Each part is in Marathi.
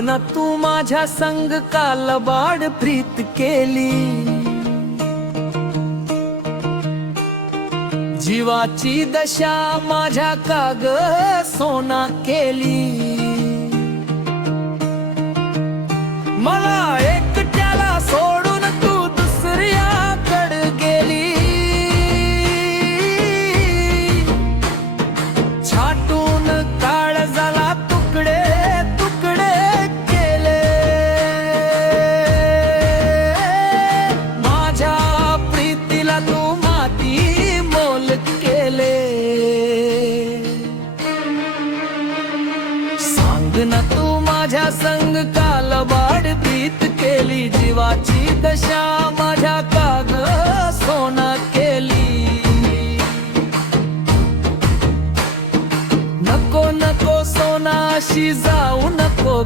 ना तू माझ्या संग काल बाड प्रीत केली. जीवाची दशा माझ्या काग सोना केली. मला मोल केले. सांग ना तू माझ्या संग काल बाड प्रीत केली जीवाची दशा माझ्या काग सोना केली. नको नको सोनाशी जाऊ नको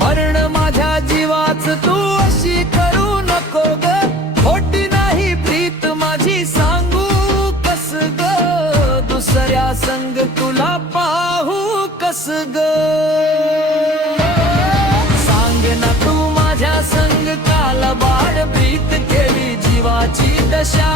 मरण माझ्या जीवाच तू त्या संग तुला पाहू कस ग? सांग ना तू माझ्या संग काल बाड प्रीत केली जीवाची दशा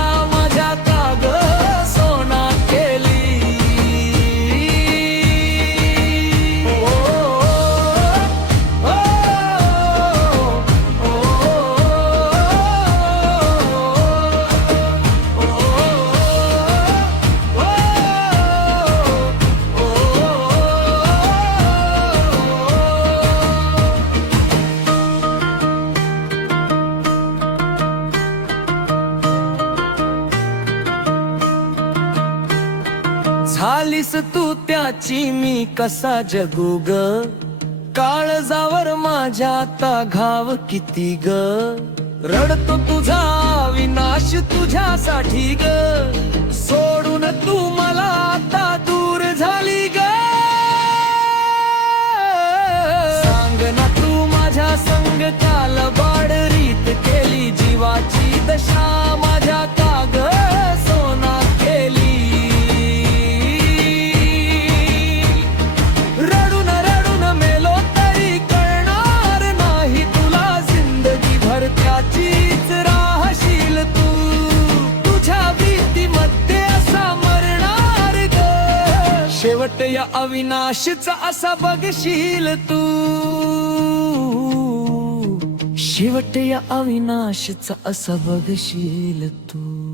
झालीस तू त्याची मी कसा जगू ग? काळजावर माझ्या आता घाव किती ग? रडतो तुझा विनाश तुझ्यासाठी ग. सोडून तू मला आता दूर झाली ग. सांग ना तू माझ्या संग काल बाड रीत केली जीवाची दशा. ग या अविनाशचा असा बघशील तू. शेवट या अविनाशचा असा बघशील तू.